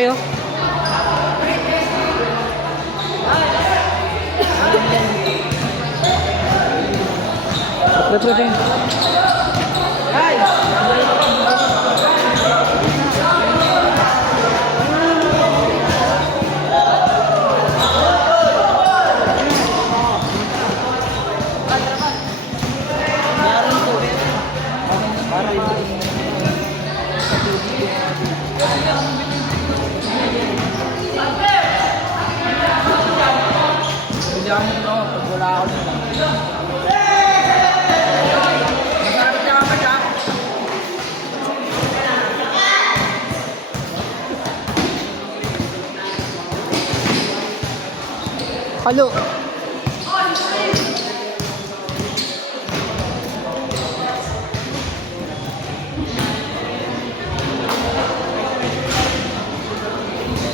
Malaki oh. Pre. Halo.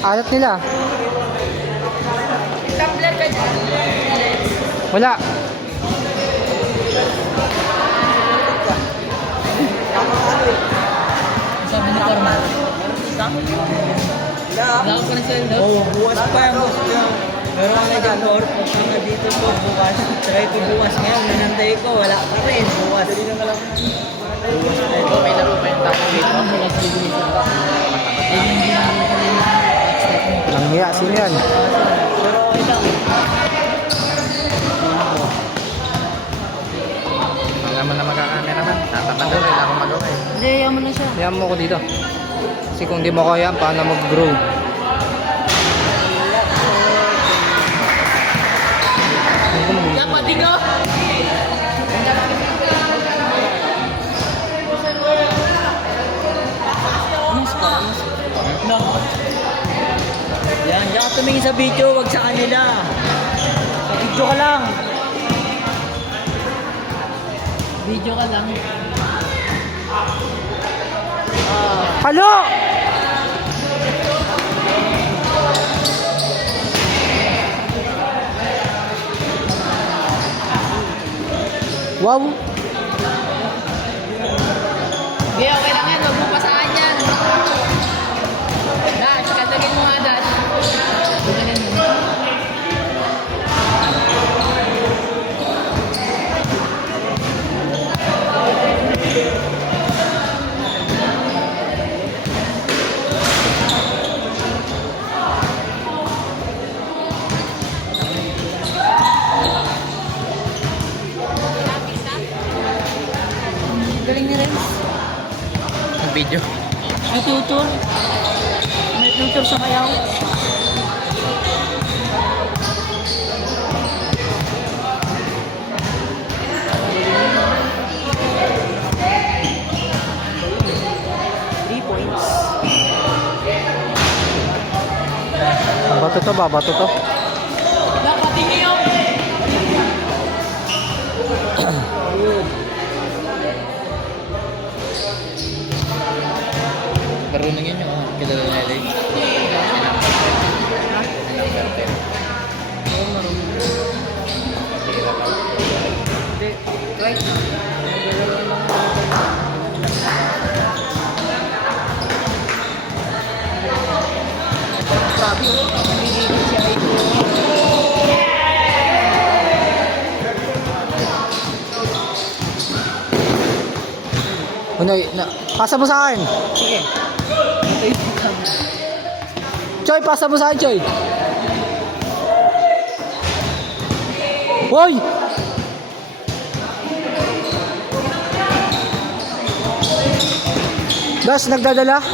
Alat nila. Tumbler ka dyan. Wala. Sabi ni Corman. Wala ko pa rin sa'yo, no? Oo, buwas pa yung boss niya. Pero ang nag-alor, punta na dito po, buwas. Try to buwas ngayon, nanantay ko, wala pa rin, buwas. Dali na lang. Ito, may laro pa yung tapo dito. Nanghiya, sino yan? Pero ito, Pag naman na magkakameraman, tatatagal, wala akong magawa eh. Hindi, yaman na siya. Hayaan mo ko dito. Kasi kung di mo kaya, paano mag-grow? Dapat ko! no. Yan, diyan ka tumingin sa video, wag sa kanila. Sa video ka lang. Video ka lang. Halo! Wow! Hindi, okay lang yan. Huwag mo pasahan yan. Dash, katagin mo nga, Dash. Katagin mo. Galing ni Renz. Ang video. May tutor. May tutor sa kayaw. Bato to ba? Bato to? Dapat tingin yung... Marunong yun yung kilala na LA. Right now. Grabe, nagigigil siya ito. Pasa mo sa akin. Sige. Choy, pasa mo sa akin, Choy. Hoy! Das, nagdadala.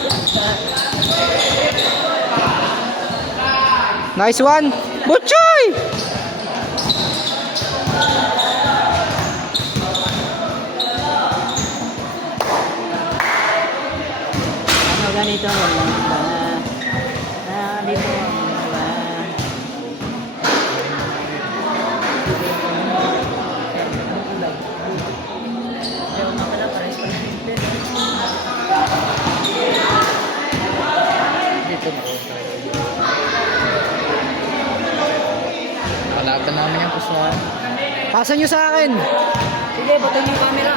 Nice one. Butchoy! Ano ganito, walang iba. Dito ang iba. Ayaw nga pala, pares pa rin. Dito na ako. Nakalaban namin yung pusuan. Pasa nyo sa akin. Sige, batayin yung camera.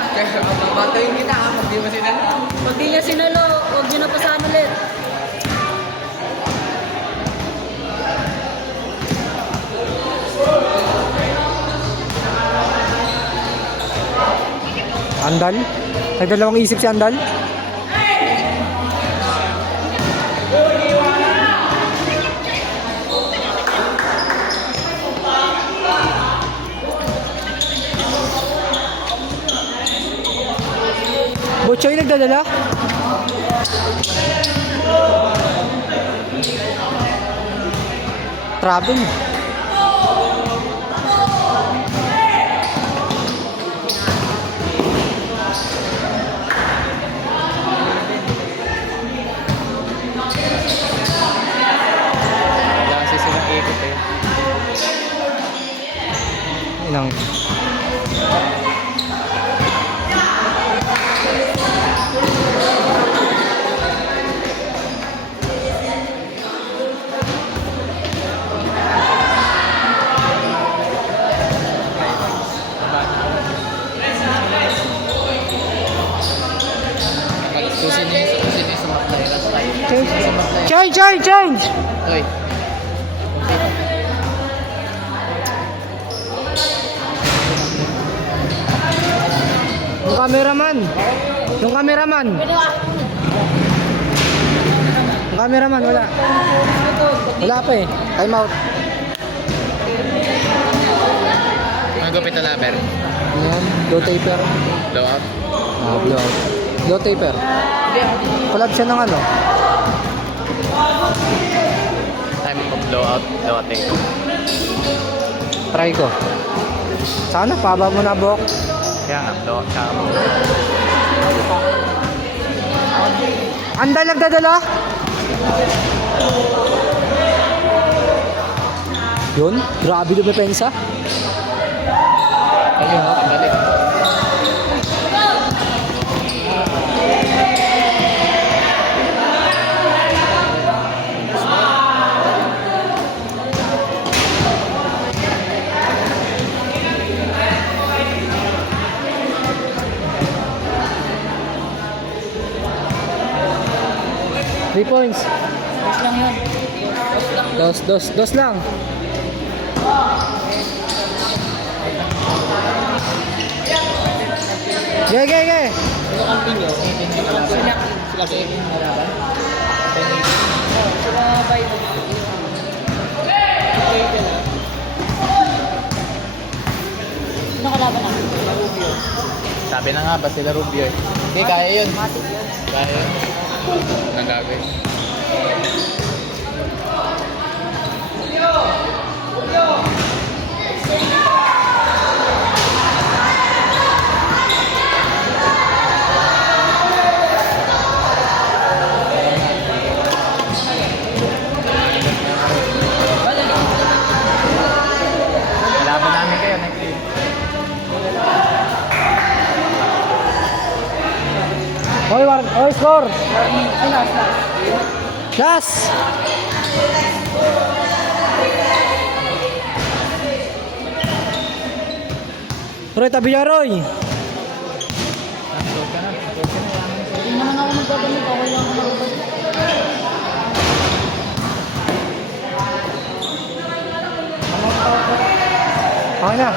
Batayin nyo na. Pag di mo sinalo. Pag di niya sinalo, huwag niyo na pasahan ulit. Andal? Nagdalawang isip si Andal? Butchoy nagdadala? Travel. Wala kasi silang ikot eh. Inang. Susin niya sa maplay. Last time. Change! Oy. Yung cameraman. Wala. Wala pa eh. Time out. Ang gupit na laber. Ayan, low taper. Blowout. Blowout. Low taper. Collab siya ng ano? Time of blowout. Blowout eh. Try ko. Sana, paba mo na buhok. Kaya nga, blowout ka. Andal nagdadala? Yun, grabe dumepensa. Ayun, balik. Three points. Dos lang yun. Dos lang. Ge. Sila Campino. Sila Kevin na laban. Sila Bible. Sino kalaban natin? Sila Rubio. Sabi na nga ba sila Rubio eh. Hindi, kaya yun. Matic yun. Kaya yun. Nagagawin. Laban namin kayo next year. Oy, score. Ay, last. Last. Roy, tabi niya, Roy. Hindi naman ako magbabanit. Okay lang ako magbabanit. Okay na.